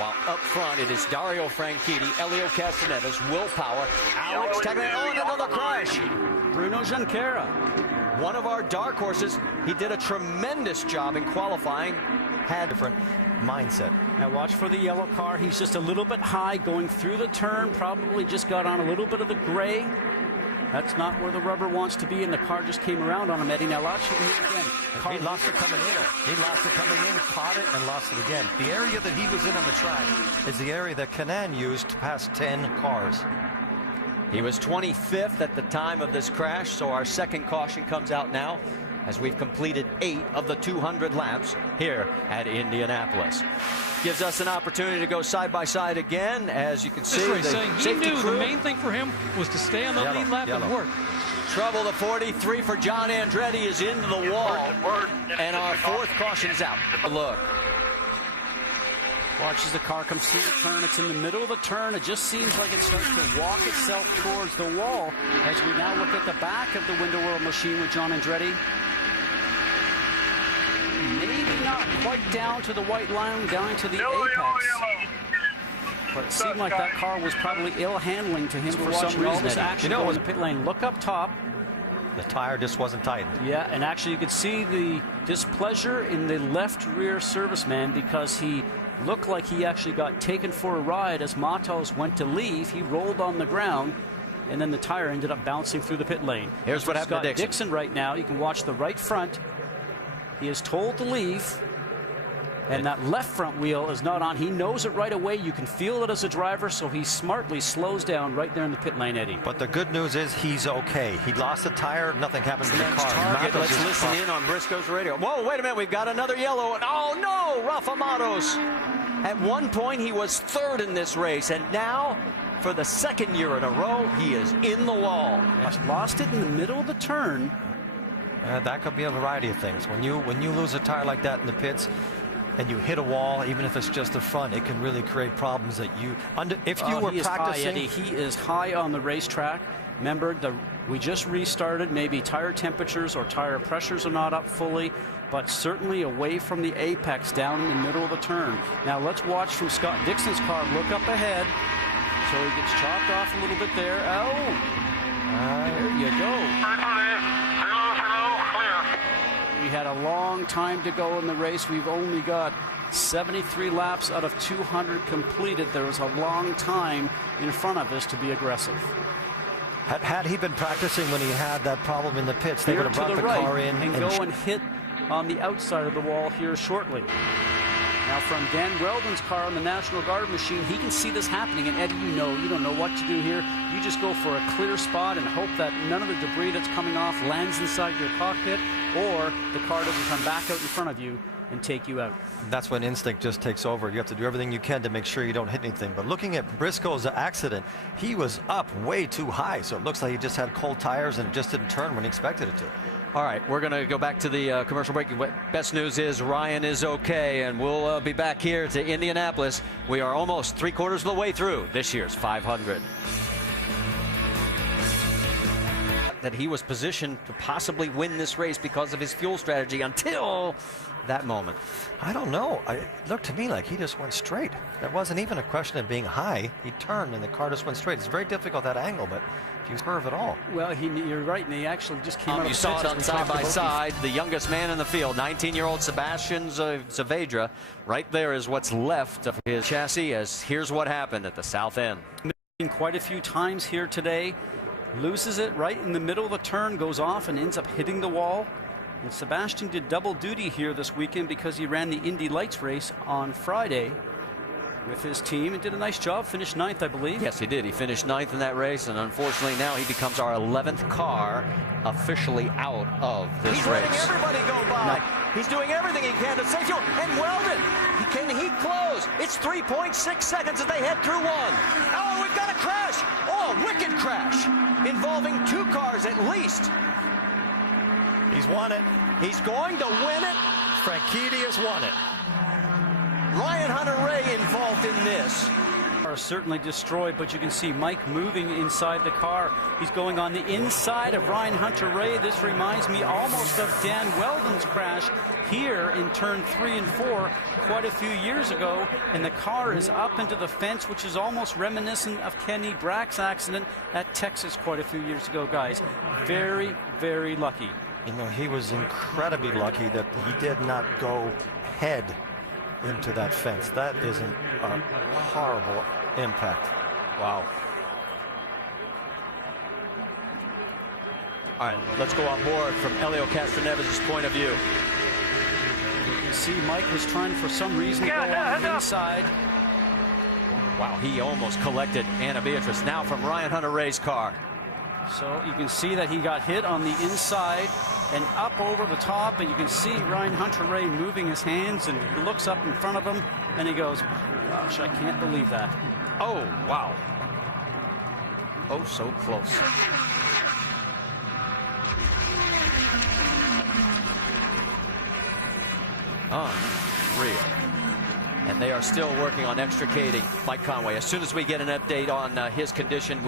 While up front, it is Dario Franchitti, Elio Castaneves, Willpower, Alex Tagliano, and another crash. Bruno Junqueira, one of our dark horses. He did a tremendous job in qualifying. Had different mindset. Now watch for the yellow car. He's just a little bit high going through the turn. Probably just got on a little bit of the gray. That's not where the rubber wants to be, and the car just came around on him, Eddie. Now watch him again. He lost it coming in. He lost it coming in, caught it, and lost it again. The area that he was in on the track is the area that Canan used to pass 10 cars. He was 25th at the time of this crash, so our second caution comes out now as we've completed 8 of the 200 laps here at Indianapolis. Gives us an opportunity to go side by side again. As you can see, he knew the main thing for him was to stay on the lead lap and work. Trouble, the 43 for John Andretti is into the wall, and our fourth caution's out. Look. Watch as the car comes through the turn. It's in the middle of the turn. It just seems like it starts to walk itself towards the wall as we now look at the back of the window world machine with John Andretti. Maybe not quite down to the white line, down to the apex. But it seemed like that car was probably ill handling to him for some reason. All this action going in the pit lane. Look up top. The tire just wasn't tightened. Yeah, and actually you could see the displeasure in the left rear serviceman because he looked like he actually got taken for a ride as Matos went to leave. He rolled on the ground, and then the tire ended up bouncing through the pit lane. Here's what happened to Dixon right now. You can watch the right front. He is told to leave, and that left front wheel is not on. He knows it right away. You can feel it as a driver, so he smartly slows down right there in the pit lane, Eddie. But the good news is he's okay. He lost the tire. Nothing happened to the car. Let's listen in on Briscoe's radio. Whoa, wait a minute. We've got another yellow. And oh, no, Rafa Matos. At one point, he was third in this race, and now, for the second year in a row, he is in the wall. Lost it in the middle of the turn. That could be a variety of things. When you lose a tire like that in the pits and you hit a wall, even if it's just the front, it can really create problems that you if you were practicing. He is high on the racetrack. Remember, we just restarted. Maybe tire temperatures or tire pressures are not up fully, but certainly away from the apex down in the middle of the turn. Now let's watch from Scott Dixon's car. Look up ahead. So he gets chopped off a little bit there. There you go. We had a long time to go in the race. We've only got 73 laps out of 200 completed. There was a long time in front of us to be aggressive. Had he been practicing when he had that problem in the pits, they would have brought the car in and go and hit on the outside of the wall here shortly. Now from Dan Weldon's car on the National Guard machine, he can see this happening. And Eddie, you don't know what to do here. You just go for a clear spot and hope that none of the debris that's coming off lands inside your cockpit, or the car doesn't come back out in front of you and take you out. That's when instinct just takes over. You have to do everything you can to make sure you don't hit anything. But looking at Briscoe's accident, he was up way too high. So it looks like he just had cold tires and it just didn't turn when he expected it to. All right, we're going to go back to the commercial break. Best news is Ryan is okay, and we'll be back here to Indianapolis. We are almost 3/4 of the way through this year's 500. That he was positioned to possibly win this race because of his fuel strategy until that moment. I don't know. It looked to me like he just went straight. That wasn't even a question of being high. He turned and the car just went straight. It's very difficult, that angle, but if you curve at all. Well, you're right, and he actually just came out of the You saw it on side by side. The youngest man in the field, 19-year-old Sebastian Saavedra. Right there is what's left of his chassis, as here's what happened at the south end. Quite a few times here today. Loses it right in the middle of the turn, goes off and ends up hitting the wall. And Sebastian did double duty here this weekend because he ran the Indy Lights race on Friday with his team and did a nice job. Finished 9th, I believe. Yes, he did. He finished 9th in that race, and unfortunately now he becomes our 11th car officially out of this race. He's letting everybody go by. He's doing everything he can to save fuel. And Weldon, can he close? It's 3.6 seconds as they head through one. Oh, we've got a crash. Oh, a wicked crash involving 2 cars at least. He's won it. He's going to win it. Franchitti has won it. Ryan Hunter-Reay involved in this. Are certainly destroyed, but you can see Mike moving inside the car. He's going on the inside of Ryan Hunter-Reay. This reminds me almost of Dan Weldon's crash here in turn 3 and 4 quite a few years ago, and the car is up into the fence, which is almost reminiscent of Kenny Brack's accident at Texas quite a few years ago, guys. Very, very lucky. You know, he was incredibly lucky that he did not go head into that fence. That is a horrible impact. Wow. All right, let's go on board from Helio Castroneves' point of view. You can see Mike was trying for some reason to go on the inside. Wow, he almost collected Anna Beatrice. Now from Ryan Hunter-Reay's car. So you can see that he got hit on the inside and up over the top, and you can see Ryan Hunter-Reay moving his hands, and he looks up in front of him and he goes, gosh, I can't believe that. Oh, wow. Oh, so close. Unreal. And they are still working on extricating Mike Conway. As soon as we get an update on his condition,